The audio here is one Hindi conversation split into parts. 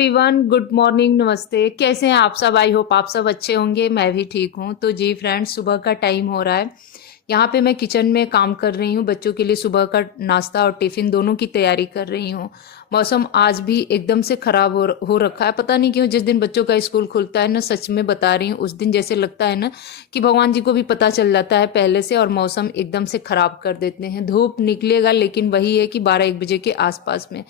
एवरीवन, गुड मॉर्निंग, नमस्ते। कैसे हैं आप सब? आई होप आप सब अच्छे होंगे। मैं भी ठीक हूँ। तो जी फ्रेंड्स, सुबह का टाइम हो रहा है। यहाँ पे मैं किचन में काम कर रही हूँ। बच्चों के लिए सुबह का नाश्ता और टिफ़िन दोनों की तैयारी कर रही हूँ। मौसम आज भी एकदम से ख़राब हो रखा है। पता नहीं क्यों, जिस दिन बच्चों का स्कूल खुलता है ना, सच में बता रही हूँ, उस दिन जैसे लगता है ना कि भगवान जी को भी पता चल जाता है पहले से और मौसम एकदम से ख़राब कर देते हैं। धूप निकलेगा लेकिन वही है कि 12-1 बजे के आसपास में।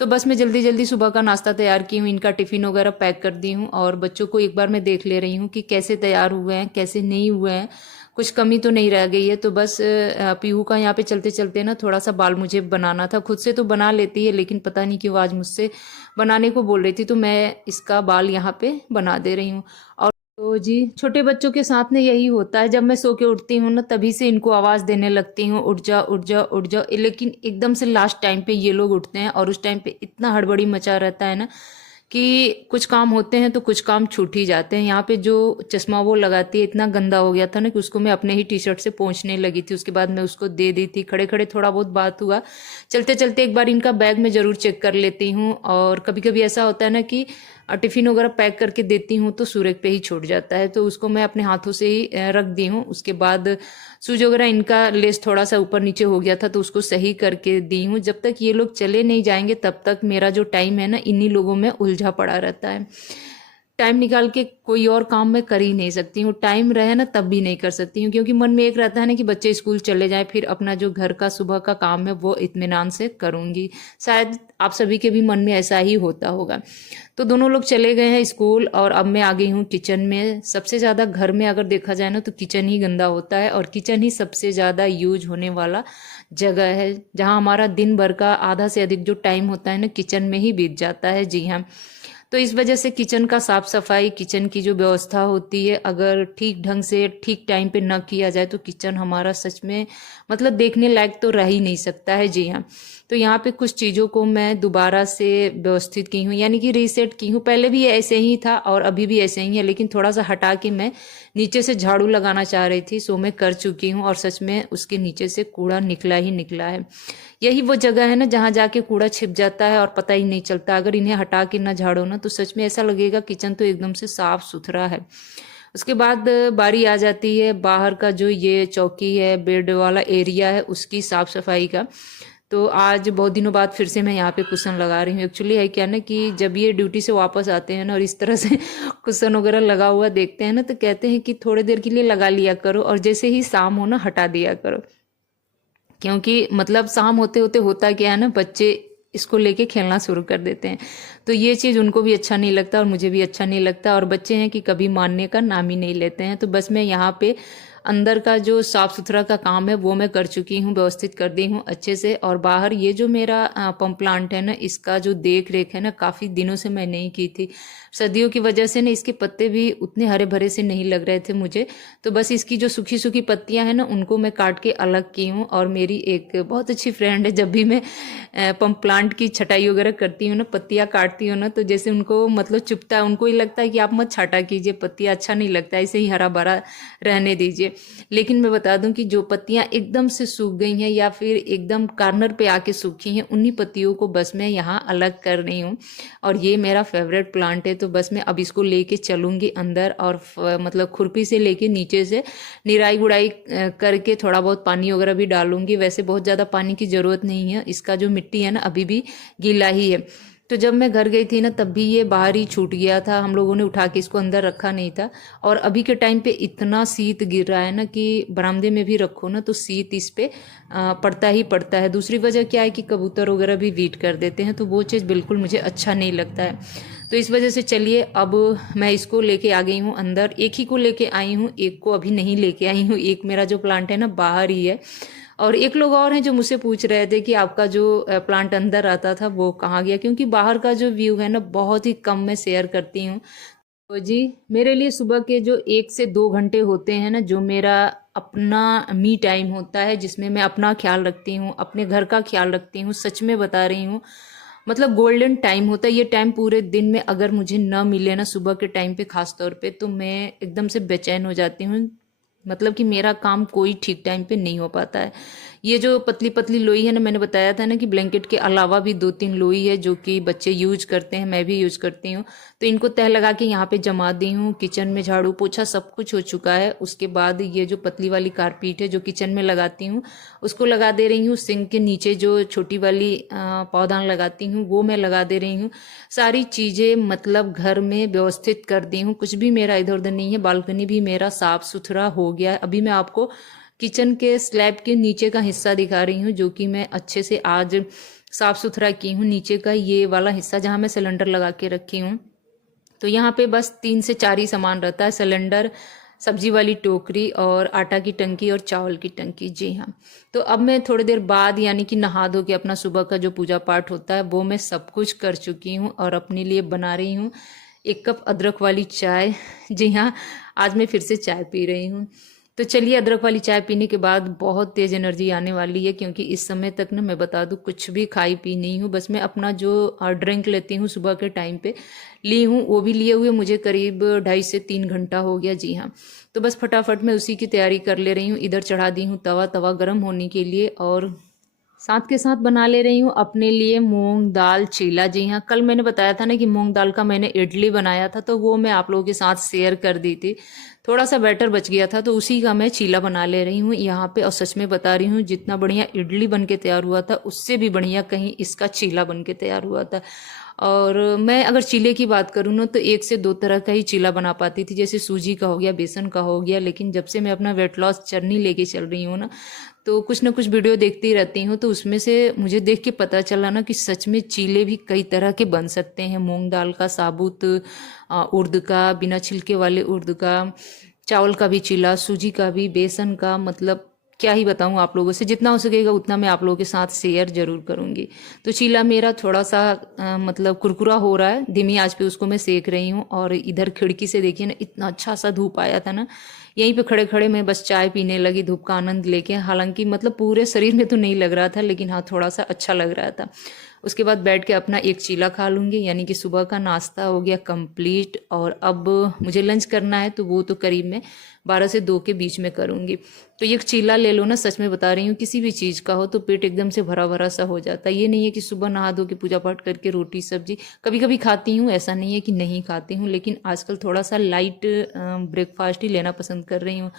तो बस मैं जल्दी जल्दी सुबह का नाश्ता तैयार की हूँ, इनका टिफ़िन वगैरह पैक कर दी हूँ और बच्चों को एक बार मैं देख ले रही हूँ कि कैसे तैयार हुए हैं, कैसे नहीं हुए हैं, कुछ कमी तो नहीं रह गई है। तो बस पीहू का यहाँ पे चलते चलते ना थोड़ा सा बाल मुझे बनाना था। खुद से तो बना लेती है लेकिन पता नहीं क्यों आज मुझसे बनाने को बोल रही थी, तो मैं इसका बाल यहाँ पे बना दे रही हूँ। और तो जी, छोटे बच्चों के साथ में यही होता है, जब मैं सो के उठती हूँ ना तभी से इनको आवाज़ देने लगती हूँ, उठ जा उठ जा उठ जा। लेकिन एकदम से लास्ट टाइम पे ये लोग उठते हैं और उस टाइम पे इतना हड़बड़ी मचा रहता है ना कि कुछ काम होते हैं तो कुछ काम छूट ही जाते हैं। यहाँ पे जो चश्मा वो लगाती है इतना गंदा हो गया था ना कि उसको मैं अपने ही टी शर्ट से पोंछने लगी थी। उसके बाद मैं उसको दे दी थी। खड़े खड़े थोड़ा बहुत बात हुआ। चलते चलते एक बार इनका बैग मैं ज़रूर चेक कर लेती हूँ। और कभी कभी ऐसा होता है ना कि टिफ़िन वगैरह पैक करके देती हूँ तो सूरज पे ही छूट जाता है, तो उसको मैं अपने हाथों से ही रख दी हूँ। उसके बाद शूज वगैरह इनका लेस थोड़ा सा ऊपर नीचे हो गया था तो उसको सही करके दी हूँ। जब तक ये लोग चले नहीं जाएंगे तब तक मेरा जो टाइम है ना इन्हीं लोगों में उलझा पड़ा रहता है। टाइम निकाल के कोई और काम मैं कर ही नहीं सकती हूँ। टाइम रहे ना तब भी नहीं कर सकती हूँ, क्योंकि मन में एक रहता है ना कि बच्चे स्कूल चले जाएं, फिर अपना जो घर का सुबह का काम है वो इत्मीनान से करूँगी। शायद आप सभी के भी मन में ऐसा ही होता होगा। तो दोनों लोग चले गए हैं स्कूल और अब मैं आ गई हूँ किचन में। सबसे ज़्यादा घर में अगर देखा जाए ना तो किचन ही गंदा होता है और किचन ही सबसे ज़्यादा यूज होने वाला जगह है, जहाँ हमारा दिन भर का आधा से अधिक जो टाइम होता है ना किचन में ही बीत जाता है। जी हाँ। तो इस वजह से किचन का साफ सफाई, किचन की जो व्यवस्था होती है, अगर ठीक ढंग से ठीक टाइम पे न किया जाए तो किचन हमारा सच में मतलब देखने लायक तो रह ही नहीं सकता है। जी हाँ। तो यहाँ पे कुछ चीज़ों को मैं दोबारा से व्यवस्थित की हूँ, यानी कि रीसेट की हूँ। पहले भी ऐसे ही था और अभी भी ऐसे ही है, लेकिन थोड़ा सा हटा के मैं नीचे से झाड़ू लगाना चाह रही थी, सो मैं कर चुकी हूँ और सच में उसके नीचे से कूड़ा निकला ही निकला है। यही वो जगह है ना जहाँ जाके कूड़ा छिप जाता है और पता ही नहीं चलता। अगर इन्हें हटा के ना झाड़ो ना तो सच में ऐसा लगेगा किचन तो एकदम से साफ सुथरा है। उसके बाद बारी आ जाती है बाहर का, जो ये चौकी है, बेड वाला एरिया है, उसकी साफ सफाई का। तो आज बहुत दिनों बाद फिर से मैं यहाँ पे कुशन लगा रही हूँ। एक्चुअली है क्या ना कि जब ये ड्यूटी से वापस आते हैं ना और इस तरह से कुशन वगैरह लगा हुआ देखते हैं ना तो कहते हैं कि थोड़ी देर के लिए लगा लिया करो और जैसे ही शाम हो ना हटा दिया करो। क्योंकि मतलब शाम होते होते होता क्या है ना, बच्चे इसको लेके खेलना शुरू कर देते हैं। तो ये चीज़ उनको भी अच्छा नहीं लगता और मुझे भी अच्छा नहीं लगता, और बच्चे हैं कि कभी मानने का नाम ही नहीं लेते हैं। तो बस मैं यहाँ पे अंदर का जो साफ सुथरा का काम है वो मैं कर चुकी हूँ, व्यवस्थित कर दी हूँ अच्छे से। और बाहर ये जो मेरा पम्प प्लांट है ना, इसका जो देख रेख है ना, काफ़ी दिनों से मैं नहीं की थी। सर्दियों की वजह से ना इसके पत्ते भी उतने हरे भरे से नहीं लग रहे थे मुझे। तो बस इसकी जो सूखी सूखी पत्तियां हैं ना उनको मैं काट के अलग की हूँ। और मेरी एक बहुत अच्छी फ्रेंड है, जब भी मैं पम्प प्लांट की छटाई वगैरह करती हूँ ना, पत्तियां काटती हूँ ना, तो जैसे उनको मतलब चुभता है, उनको ये लगता है कि आप मत छाटा कीजिए, पत्तियां अच्छा नहीं लगता, ऐसे ही हरा भरा रहने दीजिए। लेकिन मैं बता दूं कि जो पत्तियां एकदम से सूख गई हैं या फिर एकदम कार्नर पे आके सूखी हैं, उन्हीं पत्तियों को बस मैं यहाँ अलग कर रही हूँ। और ये मेरा फेवरेट प्लांट है, तो बस मैं अब इसको लेके चलूंगी अंदर और मतलब खुरपी से लेके नीचे से निराई गुड़ाई करके थोड़ा बहुत पानी वगैरह भी डालूंगी। वैसे बहुत ज़्यादा पानी की ज़रूरत नहीं है, इसका जो मिट्टी है ना अभी भी गीला ही है। तो जब मैं घर गई थी ना तब भी ये बाहर ही छूट गया था, हम लोगों ने उठा के इसको अंदर रखा नहीं था। और अभी के टाइम पे इतना शीत गिर रहा है ना कि बरामदे में भी रखो ना तो शीत इस पे पड़ता ही पड़ता है। दूसरी वजह क्या है कि कबूतर वगैरह भी वीट कर देते हैं, तो वो चीज़ बिल्कुल मुझे अच्छा नहीं लगता है। तो इस वजह से चलिए अब मैं इसको लेके आ गई हूँ अंदर। एक ही को लेके आई हूँ, एक को अभी नहीं लेके आई हूँ। एक मेरा जो प्लांट है ना बाहर ही है, और एक लोग और हैं जो मुझसे पूछ रहे थे कि आपका जो प्लांट अंदर आता था वो कहाँ गया, क्योंकि बाहर का जो व्यू है ना बहुत ही कम मैं शेयर करती हूँ। तो जी, मेरे लिए सुबह के जो 1 से 2 घंटे होते हैं ना, जो मेरा अपना मी टाइम होता है, जिसमें मैं अपना ख्याल रखती हूँ, अपने घर का ख्याल रखती हूँ, सच में बता रही हूँ, मतलब गोल्डन टाइम होता है ये टाइम। पूरे दिन में अगर मुझे न मिले ना सुबह के टाइम पे खास तौर पे, तो मैं एकदम से बेचैन हो जाती हूँ। मतलब कि मेरा काम कोई ठीक टाइम पे नहीं हो पाता है। ये जो पतली पतली लोई है ना, मैंने बताया था ना कि ब्लैंकेट के अलावा भी 2-3 लोई है जो कि बच्चे यूज करते हैं, मैं भी यूज करती हूँ। तो इनको तह लगा के यहाँ पे जमा दी हूँ। किचन में झाड़ू पोछा सब कुछ हो चुका है। उसके बाद ये जो पतली वाली कारपीट है जो किचन में लगाती हूँ उसको लगा दे रही हूँ। सिंक के नीचे जो छोटी वाली पौधान लगाती हूँ वो मैं लगा दे रही हूँ। सारी चीज़ें मतलब घर में व्यवस्थित कर दी हूँ, कुछ भी मेरा इधर उधर नहीं है। बालकनी भी मेरा साफ सुथरा हो गया है। अभी मैं आपको किचन के स्लैब के नीचे का हिस्सा दिखा रही हूँ जो कि मैं अच्छे से आज साफ सुथरा की हूँ। नीचे का ये वाला हिस्सा जहाँ मैं सिलेंडर लगा के रखी हूँ, तो यहाँ पे बस 3 से 4 ही सामान रहता है, सिलेंडर, सब्जी वाली टोकरी और आटा की टंकी और चावल की टंकी। जी हाँ। तो अब मैं थोड़ी देर बाद यानी कि नहा धो के अपना सुबह का जो पूजा पाठ होता है वो मैं सब कुछ कर चुकी हूँ और अपने लिए बना रही हूँ 1 कप अदरक वाली चाय। जी हाँ, आज मैं फिर से चाय पी रही हूँ। तो चलिए, अदरक वाली चाय पीने के बाद बहुत तेज़ एनर्जी आने वाली है, क्योंकि इस समय तक ना मैं बता दूं कुछ भी खाई पी नहीं हूँ। बस मैं अपना जो ड्रिंक लेती हूँ सुबह के टाइम पे ली हूँ, वो भी लिए हुए मुझे करीब 2.5 से 3 घंटा हो गया। जी हाँ। तो बस फटाफट मैं उसी की तैयारी कर ले रही हूँ। इधर चढ़ा दी हूँ तवा गर्म होने के लिए, और साथ के साथ बना ले रही हूँ अपने लिए मूंग दाल चीला। जी हाँ, कल मैंने बताया था ना कि मूंग दाल का मैंने इडली बनाया था, तो वो मैं आप लोगों के साथ शेयर कर दी थी। थोड़ा सा बैटर बच गया था तो उसी का मैं चीला बना ले रही हूँ यहाँ पे। और सच में बता रही हूँ, जितना बढ़िया इडली बन के तैयार हुआ था उससे भी बढ़िया कहीं इसका चीला बन के तैयार हुआ था। और मैं अगर चीले की बात करूँ ना, तो 1 से 2 तरह का ही चीला बना पाती थी, जैसे सूजी का हो गया, बेसन का हो गया। लेकिन जब से मैं अपना वेट लॉस जर्नी लेके चल रही हूँ ना, तो कुछ ना कुछ वीडियो देखती रहती हूँ, तो उसमें से मुझे देख के पता चला ना कि सच में चीले भी कई तरह के बन सकते हैं। मूंग दाल का, साबुत उर्द का, बिना छिलके वाले उर्द का, चावल का भी चीला, सूजी का भी, बेसन का, मतलब क्या ही बताऊँ आप लोगों से। जितना हो सकेगा उतना मैं आप लोगों के साथ शेयर जरूर करूँगी। तो चीला मेरा थोड़ा सा मतलब कुरकुरा हो रहा है, धीमी आंच पे उसको मैं सेक रही हूँ। और इधर खिड़की से देखिए ना, इतना अच्छा सा धूप आया था ना, यहीं पे खड़े खड़े मैं बस चाय पीने लगी धूप का आनंद लेके। हालांकि मतलब पूरे शरीर में तो नहीं लग रहा था, लेकिन हाँ थोड़ा सा अच्छा लग रहा था। उसके बाद बैठ के अपना एक चीला खा लूँगी, यानी कि सुबह का नाश्ता हो गया कंप्लीट। और अब मुझे लंच करना है, तो वो तो करीब मैं 12 से 2 के बीच में करूँगी। तो ये चीला ले लो ना, सच में बता रही हूँ, किसी भी चीज़ का हो तो पेट एकदम से भरा भरा सा हो जाता है। ये नहीं है कि सुबह नहा धो के पूजा पाठ करके रोटी सब्जी कभी कभी खाती हूँ, ऐसा नहीं है कि नहीं खाती हूँ, लेकिन आजकल थोड़ा सा लाइट ब्रेकफास्ट ही लेना पसंद कर रही हूँ।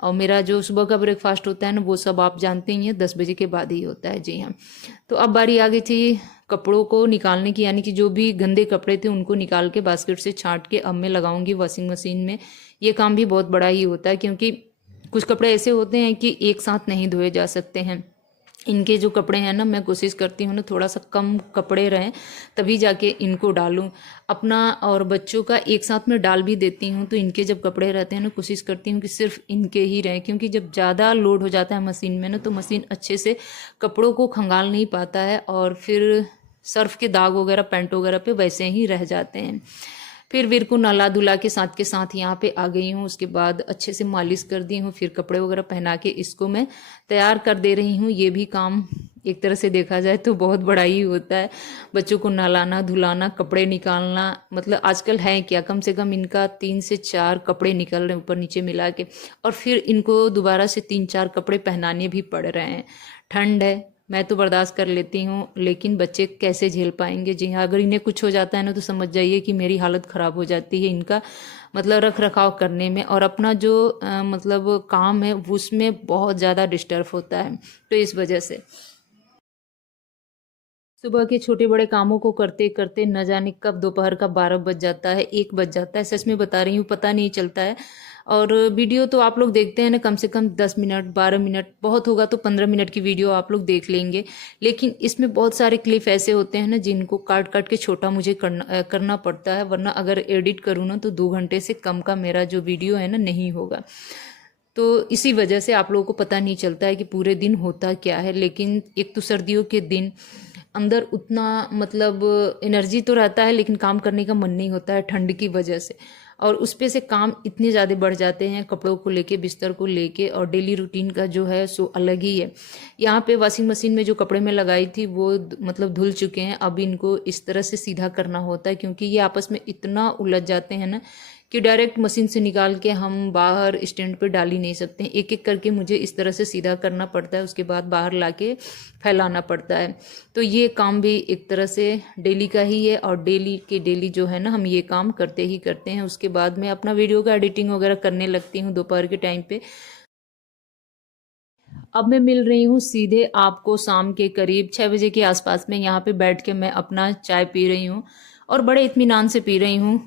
और मेरा जो सुबह का ब्रेकफास्ट होता है ना, वो सब आप जानते ही हैं, 10 बजे के बाद ही होता है। जी हाँ। तो अब बारी आ गई थी कपड़ों को निकालने की, यानी कि जो भी गंदे कपड़े थे उनको निकाल के बास्केट से छांट के अब मैं लगाऊंगी वॉशिंग मशीन में। ये काम भी बहुत बड़ा ही होता है, क्योंकि कुछ कपड़े ऐसे होते हैं कि एक साथ नहीं धोए जा सकते हैं। इनके जो कपड़े हैं ना, मैं कोशिश करती हूँ ना थोड़ा सा कम कपड़े रहें, तभी जाके इनको डालूं। अपना और बच्चों का एक साथ में डाल भी देती हूँ। तो इनके जब कपड़े रहते हैं ना, कोशिश करती हूँ कि सिर्फ इनके ही रहें, क्योंकि जब ज़्यादा लोड हो जाता है मशीन में ना, तो मशीन अच्छे से कपड़ों को खंगाल नहीं पाता है, और फिर सर्फ के दाग वगैरह पैंट वगैरह पे वैसे ही रह जाते हैं। फिर वीर को नहला धुला के साथ यहाँ पे आ गई हूँ। उसके बाद अच्छे से मालिश कर दी हूँ, फिर कपड़े वगैरह पहना के इसको मैं तैयार कर दे रही हूँ। ये भी काम एक तरह से देखा जाए तो बहुत बड़ा ही होता है, बच्चों को नहलाना धुलाना, कपड़े निकालना। मतलब आजकल है क्या, कम से कम इनका 3 से 4 कपड़े निकल रहे हैं ऊपर नीचे मिला के, और फिर इनको दोबारा से 3-4 कपड़े पहनाने भी पड़ रहे हैं। ठंड है, मैं तो बर्दाश्त कर लेती हूँ, लेकिन बच्चे कैसे झेल पाएंगे। जी हाँ, अगर इन्हें कुछ हो जाता है ना, तो समझ जाइए कि मेरी हालत ख़राब हो जाती है इनका मतलब रख रखाव करने में, और अपना जो मतलब काम है उसमें बहुत ज़्यादा डिस्टर्ब होता है। तो इस वजह से सुबह के छोटे बड़े कामों को करते करते न जाने कब दोपहर का 12 बज जाता है, 1 बज जाता है। सच में बता रही हूँ, पता नहीं चलता है। और वीडियो तो आप लोग देखते हैं ना, कम से कम 10 मिनट 12 मिनट, बहुत होगा तो 15 मिनट की वीडियो आप लोग देख लेंगे। लेकिन इसमें बहुत सारे क्लिप ऐसे होते हैं ना, जिनको काट काट के छोटा मुझे करना पड़ता है, वरना अगर एडिट करूँ ना तो 2 घंटे से कम का मेरा जो वीडियो है ना नहीं होगा। तो इसी वजह से आप लोगों को पता नहीं चलता है कि पूरे दिन होता क्या है। लेकिन एक तो सर्दियों के दिन अंदर उतना मतलब एनर्जी तो रहता है, लेकिन काम करने का मन नहीं होता है ठंड की वजह से। और उस पे से काम इतने ज़्यादा बढ़ जाते हैं, कपड़ों को लेके, बिस्तर को लेके, और डेली रूटीन का जो है सो अलग ही है। यहाँ पे वॉशिंग मशीन में जो कपड़े मैं लगाई थी वो मतलब धुल चुके हैं। अब इनको इस तरह से सीधा करना होता है, क्योंकि ये आपस में इतना उलझ जाते हैं ना कि डायरेक्ट मशीन से निकाल के हम बाहर स्टैंड पे डाल ही नहीं सकते हैं। एक एक करके मुझे इस तरह से सीधा करना पड़ता है, उसके बाद बाहर लाके फैलाना पड़ता है। तो ये काम भी एक तरह से डेली का ही है, और डेली के डेली जो है ना हम ये काम करते ही करते हैं। उसके बाद मैं अपना वीडियो का एडिटिंग वगैरह करने लगती हूँ दोपहर के टाइम पे। अब मैं मिल रही हूँ सीधे आपको शाम के करीब 6 बजे के आसपास में। यहाँ पे बैठ के मैं अपना चाय पी रही हूँ, और बड़े इत्मीनान से पी रही हूँ।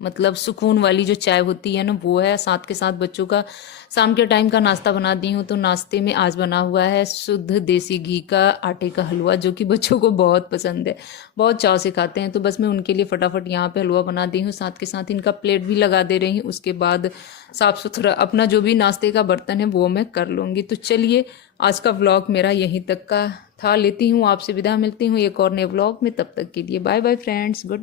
मतलब सुकून वाली जो चाय होती है ना वो है। साथ के साथ बच्चों का शाम के टाइम का नाश्ता बना दी हूँ। तो नाश्ते में आज बना हुआ है शुद्ध देसी घी का आटे का हलवा, जो कि बच्चों को बहुत पसंद है, बहुत चाव से खाते हैं। तो बस मैं उनके लिए फटाफट यहाँ पे हलवा बना दी हूँ, साथ के साथ इनका प्लेट भी लगा दे रही हूँ। उसके बाद साफ़ सुथरा अपना जो भी नाश्ते का बर्तन है वो मैं कर लूँगी। तो चलिए, आज का व्लॉग मेरा यहीं तक का था। लेती हूँ आपसे विदा, मिलती हूँ एक और नए व्लॉग में। तब तक के लिए बाय बाय फ्रेंड्स, गुड।